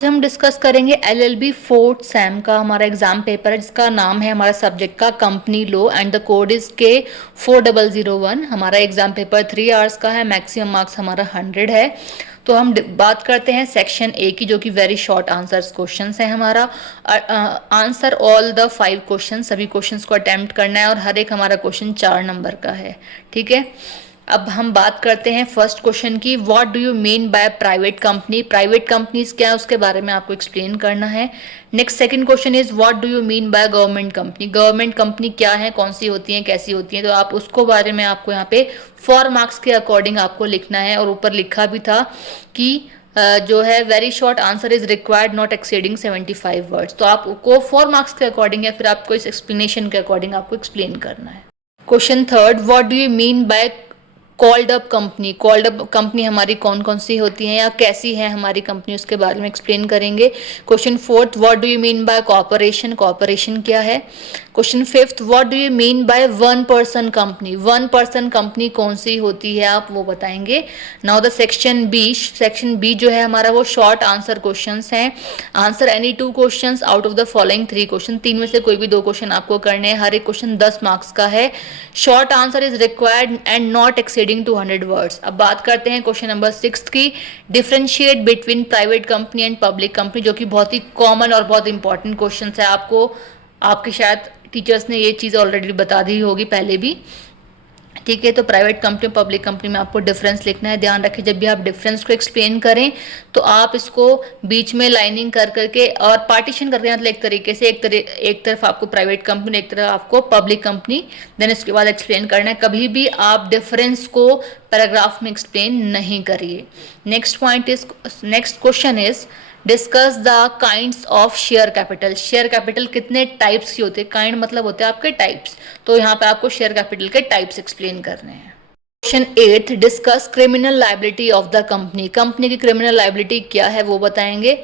हम डिस्कस करेंगे LLB fourth same का हमारा एग्जाम पेपर है जिसका नाम है हमारा सब्जेक्ट का company law and the code is K4001। हमारा एग्जाम पेपर 3 आवर्स का है, मैक्सिमम मार्क्स हमारा 100 है। तो हम बात करते हैं सेक्शन ए की, जो कि वेरी शॉर्ट आंसर्स क्वेश्चंस है हमारा। आंसर ऑल द 5 क्वेश्चन, सभी क्वेश्चंस को अटेम्प्ट करना है और हर एक हमारा क्वेश्चन 4 नंबर का है। ठीक है, अब हम बात करते हैं फर्स्ट क्वेश्चन की। What do you mean by private company? Private companies क्या है उसके बारे में आपको एक्सप्लेन करना है। Next second question is what do you mean by government company? Government company क्या है, कौन सी होती है, कैसी होती है, तो आप उसको बारे में आपको यहाँ पे 4 मार्क्स के अकॉर्डिंग आपको लिखना है। और ऊपर लिखा भी था कि जो है very short answer is required not exceeding 75 words. तो आपको 4 मार्क्स के अकॉर्डिंग या फिर आपको इस एक्सप्लेनेशन के अकॉर्डिंग आपको एक्सप्लेन करना है। Question third, what do you mean by called up company? Called up company हमारी कौन कौन सी होती है या कैसी है हमारी कंपनी, उसके बारे में एक्सप्लेन करेंगे। Question fourth, what do you mean by corporation? Corporation क्या है। Question fifth, what do you mean by one person company? One person company कौन सी होती है आप वो बताएंगे। नाउ द सेक्शन बी जो है हमारा वो शॉर्ट आंसर क्वेश्चंस हैं। Answer any 2 questions out of the following 3 question, 3 में से कोई भी 2 क्वेश्चन आपको करने हैं। हर एक क्वेश्चन 10 मार्क्स का है। Short answer is required and not exceeding 200 words. अब बात करते हैं क्वेश्चन नंबर 6 की। Differentiate between private company and public company, जो कि बहुत ही कॉमन और बहुत इंपॉर्टेंट क्वेश्चन है। आपको आपके शायद टीचर्स ने ये चीज़ ऑलरेडी बता दी होगी पहले भी। ठीक है, तो प्राइवेट कंपनी पब्लिक कंपनी में आपको डिफरेंस लिखना है। ध्यान रखें जब भी आप डिफरेंस को एक्सप्लेन करें तो आप इसको बीच में लाइनिंग कर करके और पार्टीशन करके, मतलब एक तरीके से एक तरफ आपको प्राइवेट कंपनी, एक तरफ आपको पब्लिक कंपनी, देन इसके बाद एक्सप्लेन करना है। कभी भी आप डिफरेंस को पैराग्राफ में एक्सप्लेन नहीं करिए। Next question is discuss the kinds of share capital. Share capital कितने टाइप्स की होते हैं? काइंड मतलब होते हैं आपके टाइप्स, तो यहाँ पे आपको शेयर कैपिटल के टाइप्स एक्सप्लेन करने हैं। Question 8, discuss criminal liability of the company. Company की क्रिमिनल लायबिलिटी क्या है वो बताएंगे।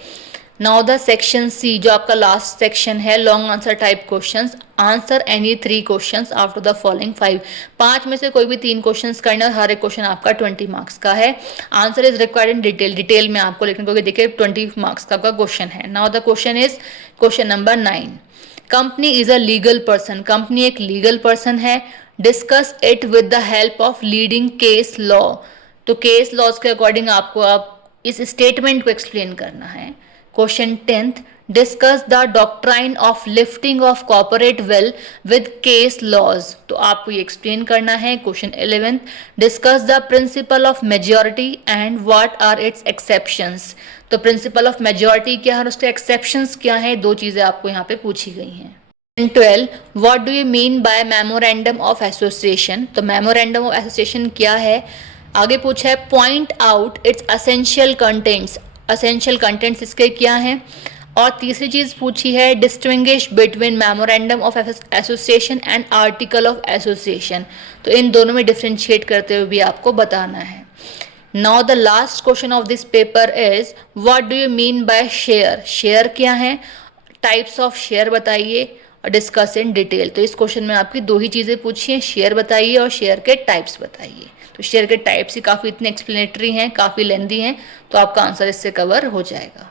नाउ द सेक्शन सी, जो आपका लास्ट सेक्शन है, long answer type questions. Answer any 3 questions after the following 5। 5 में से कोई भी 3 क्वेश्चंस करना और हर एक क्वेश्चन आपका 20 मार्क्स का है। Answer is required in detail, detail में आपको लिखने को, देखिए 20 मार्क्स का क्वेश्चन है। Now the question is question number 9। Company is a legal person. Company एक लीगल पर्सन है। Discuss it with the help of leading case law. तो केस लॉज के अकॉर्डिंग आपको आप इस स्टेटमेंट को एक्सप्लेन करना है। Question 10th, discuss the doctrine of lifting of corporate veil with case laws. तो आपको ये एक्सप्लेन करना है। Question 11th, discuss the principle of majority and what are its exceptions. तो प्रिंसिपल ऑफ मेजॉरिटी क्या है और उसके एक्सेप्शंस क्या है, 2 चीजें आपको यहाँ पे पूछी गई हैं। 12, what do you mean by memorandum of association? तो मेमोरेंडम ऑफ एसोसिएशन क्या है, आगे पूछा है। Point out it's essential contents. Essential contents इसके क्या हैं। और तीसरी चीज पूछी है, distinguish between memorandum of association and article of association. तो इन दोनों में डिफ्रेंशिएट करते हुए भी आपको बताना है। Now the last question of this paper is what do you mean by share? Share क्या है, टाइप्स ऑफ शेयर बताइए और डिस्कस इन डिटेल। तो इस क्वेश्चन में आपकी 2 ही चीजें पूछी हैं, शेयर बताइए और शेयर के टाइप्स बताइए। तो शेयर के टाइप्स ही काफी इतने एक्सप्लेनेटरी हैं, काफी लेंदी हैं, तो आपका आंसर इससे कवर हो जाएगा।